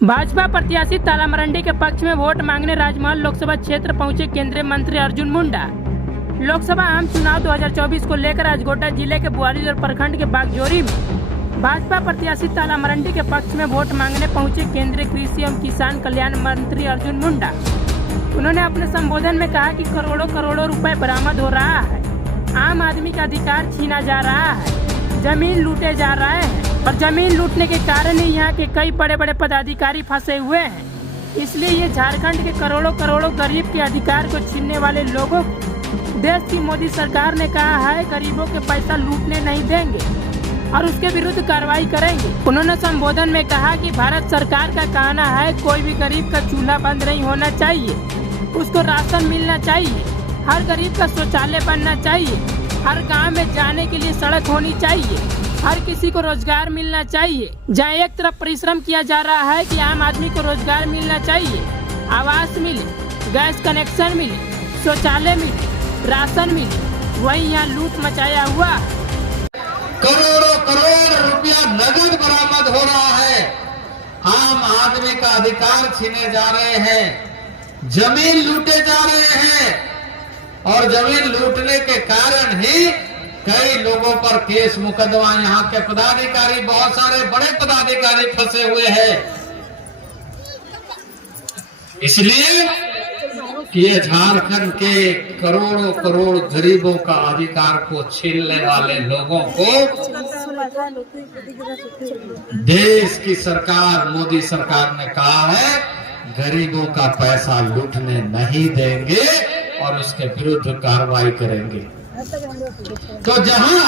भाजपा प्रत्याशी ताला मरंडी के पक्ष में वोट मांगने राजमहल लोकसभा क्षेत्र पहुंचे केंद्रीय मंत्री अर्जुन मुंडा। लोकसभा आम चुनाव 2024 को लेकर आज गोड्डा जिले के बुआरीजोर प्रखंड के बागजोरी में भाजपा प्रत्याशी ताला मरंडी के पक्ष में वोट मांगने पहुंचे केंद्रीय कृषि एवं किसान कल्याण मंत्री अर्जुन मुंडा। उन्होंने अपने संबोधन में कहा कि करोड़ों रुपए बरामद हो रहा है, आम आदमी का अधिकार छीना जा रहा है, जमीन लूटे जा रहे हैं और जमीन लूटने के कारण ही यहाँ के कई बड़े बड़े पदाधिकारी फंसे हुए हैं। इसलिए ये झारखंड के करोड़ों गरीब के अधिकार को छीनने वाले लोगों को देश की मोदी सरकार ने कहा है गरीबों के पैसा लूटने नहीं देंगे और उसके विरुद्ध कार्रवाई करेंगे। उन्होंने संबोधन में कहा कि भारत सरकार का कहना है कोई भी गरीब का चूल्हा बंद नहीं होना चाहिए, उसको राशन मिलना चाहिए, हर गरीब का शौचालय बनना चाहिए, हर गांव में जाने के लिए सड़क होनी चाहिए, हर किसी को रोजगार मिलना चाहिए। जहाँ एक तरफ परिश्रम किया जा रहा है कि आम आदमी को रोजगार मिलना चाहिए, आवास मिले, गैस कनेक्शन मिले, शौचालय मिले, राशन मिले, वही यहाँ लूट मचाया हुआ है। करोड़ रुपया नगद बरामद हो रहा है, आम आदमी का अधिकार छीने जा रहे हैं, जमीन लूटे जा रहे हैं और जमीन लूटने के कारण ही कई लोगों पर केस मुकदमा, यहाँ के पदाधिकारी, बहुत सारे बड़े पदाधिकारी फंसे हुए हैं। इसलिए कि ये झारखंड के करोड़ों गरीबों का अधिकार को छीनने वाले लोगों को देश की सरकार, मोदी सरकार ने कहा है गरीबों का पैसा लूटने नहीं देंगे और उसके विरुद्ध कार्रवाई करेंगे। तो जहां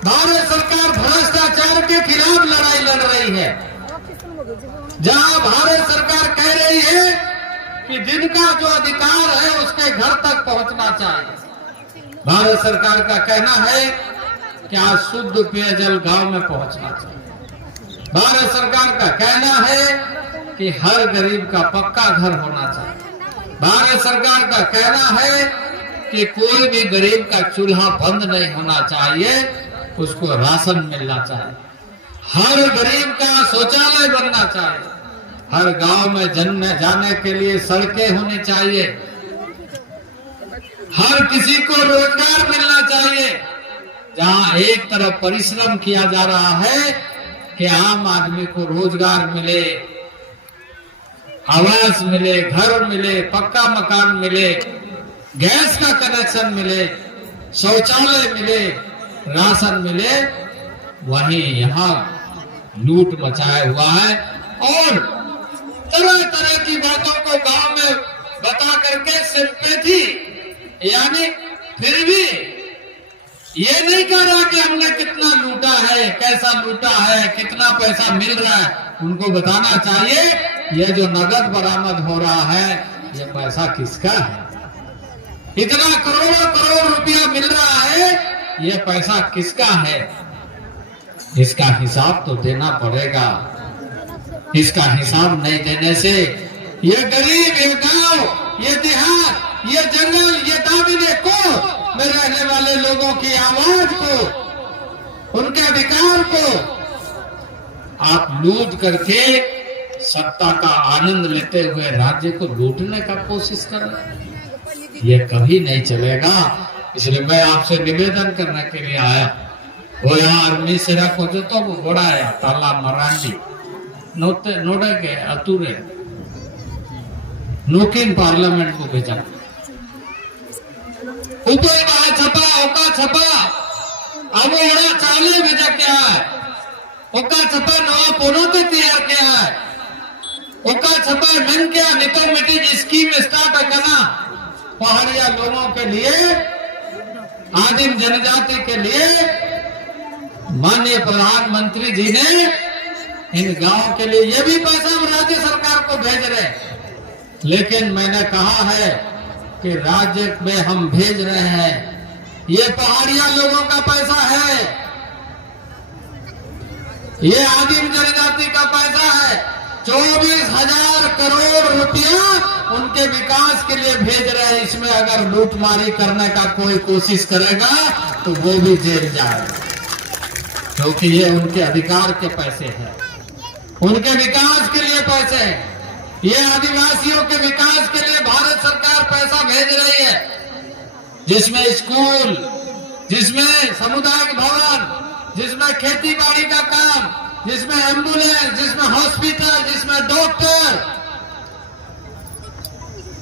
भारत सरकार भ्रष्टाचार के खिलाफ लड़ाई लड़ रही है, जहां भारत सरकार कह रही है कि जिनका जो अधिकार है उसके घर तक पहुंचना चाहिए, भारत सरकार का कहना है कि आज शुद्ध पेयजल गांव में पहुंचना चाहिए, भारत सरकार का कहना है कि हर गरीब का पक्का घर होना चाहिए, भारत सरकार का कहना है कि कोई भी गरीब का चूल्हा बंद नहीं होना चाहिए, उसको राशन मिलना चाहिए, हर गरीब का शौचालय बनना चाहिए, हर गांव में जाने के लिए सड़कें होनी चाहिए, हर किसी को रोजगार मिलना चाहिए। जहां एक तरफ परिश्रम किया जा रहा है कि आम आदमी को रोजगार मिले, आवास मिले, घर मिले, पक्का मकान मिले, गैस का कनेक्शन मिले, शौचालय मिले, राशन मिले, वहीं यहाँ लूट मचाया हुआ है और तरह की बातों को गांव में बता करके सिंपैथी, यानी फिर भी ये नहीं कह रहा कि हमने कितना लूटा है, कैसा लूटा है, कितना पैसा मिल रहा है। उनको बताना चाहिए ये जो नगद बरामद हो रहा है ये पैसा किसका है, इतना करोड़ रुपया मिल रहा है, ये पैसा किसका है, इसका हिसाब तो देना पड़ेगा। इसका हिसाब नहीं देने से ये गरीब, ये गांव, ये देहात, ये जंगल, ये दामिने को में रहने वाले लोगों की आवाज को, उनके अधिकार को आप लूट करके सत्ता का आनंद लेते हुए राज्य को लूटने का कोशिश कर रहे हैं, ये कभी नहीं चलेगा। इसलिए मैं आपसे निवेदन करने के लिए आया। वो यहाँ आर्मी से रखो तो वो बड़ा है ताला मरांडी नोटे के अतुरे नोकिन पार्लियामेंट को भेजा, ऊपर छपा ओका छपा, अब ओड़ा चाले भेजा क्या है, ओका छपा नवा पोनो को तैयार किया है, ओका छपा मन क्या निकोमेटिक स्कीम स्टार्ट करना पहाड़िया लोगों के लिए, आदिम जनजाति के लिए। माननीय प्रधानमंत्री जी ने इन गांवों के लिए ये भी पैसा राज्य सरकार को भेज रहे, लेकिन मैंने कहा है कि राज्य में हम भेज रहे हैं, ये पहाड़िया लोगों का पैसा है, ये आदिम जनजाति का पैसा है। 24,000 करोड़ रुपया उनके विकास के लिए भेज रहे हैं। इसमें अगर लूटमारी करने का कोई कोशिश करेगा तो वो भी जेल जाएगा, क्योंकि ये उनके अधिकार के पैसे हैं, उनके विकास के लिए पैसे, ये आदिवासियों के विकास के लिए भारत सरकार पैसा भेज रही है, जिसमें स्कूल, जिसमें सामुदायिक भवन, जिसमें खेती बाड़ी का काम, जिसमें एम्बुलेंस, जिसमें हॉस्पिटल, जिसमें डॉक्टर,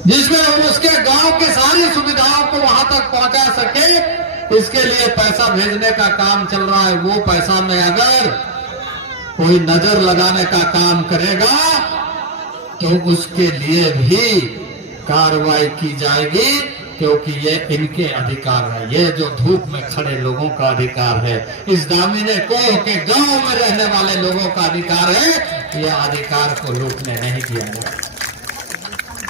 जिसमें उसके गांव के सारी सुविधाओं को वहां तक पहुंचा सके, इसके लिए पैसा भेजने का काम चल रहा है। वो पैसा में अगर कोई नजर लगाने का काम करेगा तो उसके लिए भी कार्रवाई की जाएगी, क्योंकि ये इनके अधिकार है, ये जो धूप में खड़े लोगों का अधिकार है, इस दामिने कोह के गांव में रहने वाले लोगों का अधिकार है, ये अधिकार को लूटने नहीं दिया जाएगा।